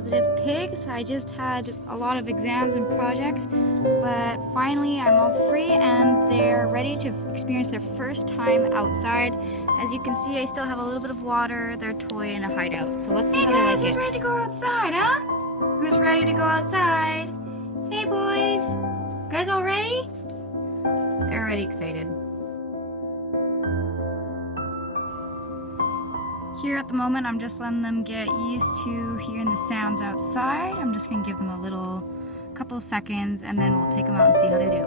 Pawsitive pigs. I just had a lot of exams and projects, but finally I'm all free and they're ready to experience their first time outside. As you can see, I still have a little bit of water, their toy, and a hideout. So let's see how they like it. Who's ready to go outside, huh? Who's ready to go outside? Hey boys! You guys all ready? They're already excited. Here at the moment, I'm just letting them get used to hearing the sounds outside. I'm just gonna give them a couple of seconds, and then we'll take them out and see how they do.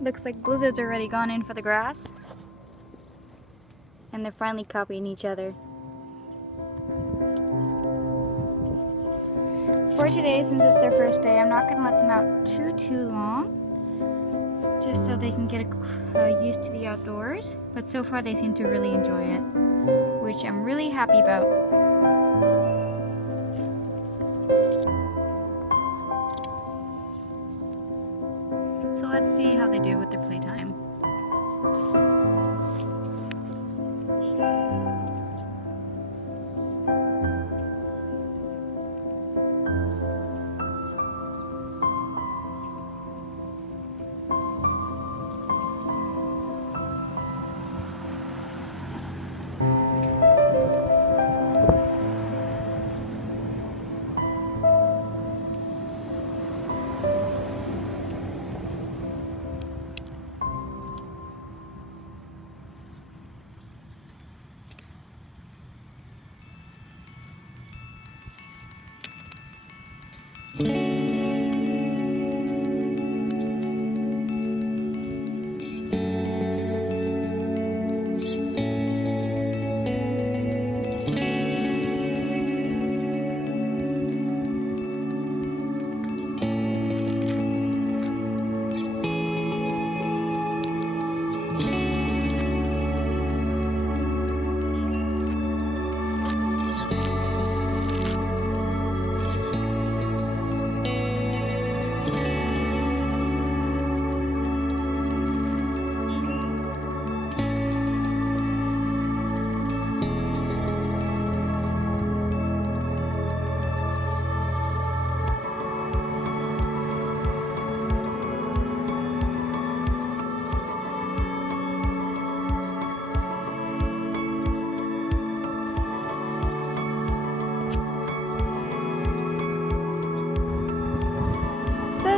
Looks like Blizzard's already gone in for the grass. And they're finally copying each other. For today, since it's their first day, I'm not going to let them out too long. Just so they can get used to the outdoors. But so far they seem to really enjoy it, which I'm really happy about. So let's see how they do with their playtime.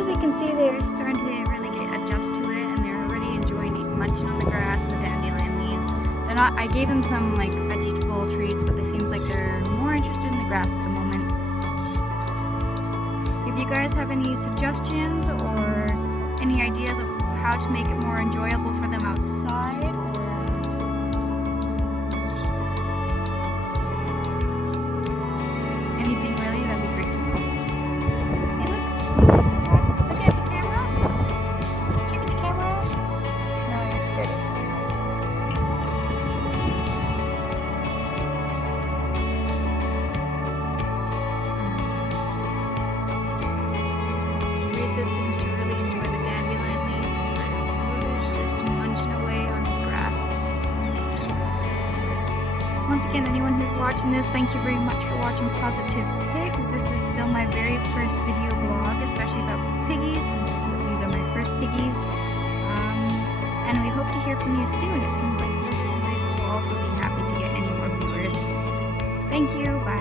You can see they're starting to really adjust to it, and they're already enjoying munching on the grass and the dandelion leaves. They're not. I gave them some like vegetable treats, but it seems like they're more interested in the grass at the moment. If you guys have any suggestions or any ideas of how to make it more enjoyable for them outside, or anything really, that'd be great to know. Hey, look. Seems to really enjoy the dandelion leaves, but Blizzard's just munching away on his grass. Once again, anyone who's watching this, thank you very much for watching Pawsitive Pigs. This is still my very first video blog, especially about piggies, since these are my first piggies. And we hope to hear from you soon. It seems like Blizzard and Breezes will also be happy to get any more viewers. Thank you. Bye.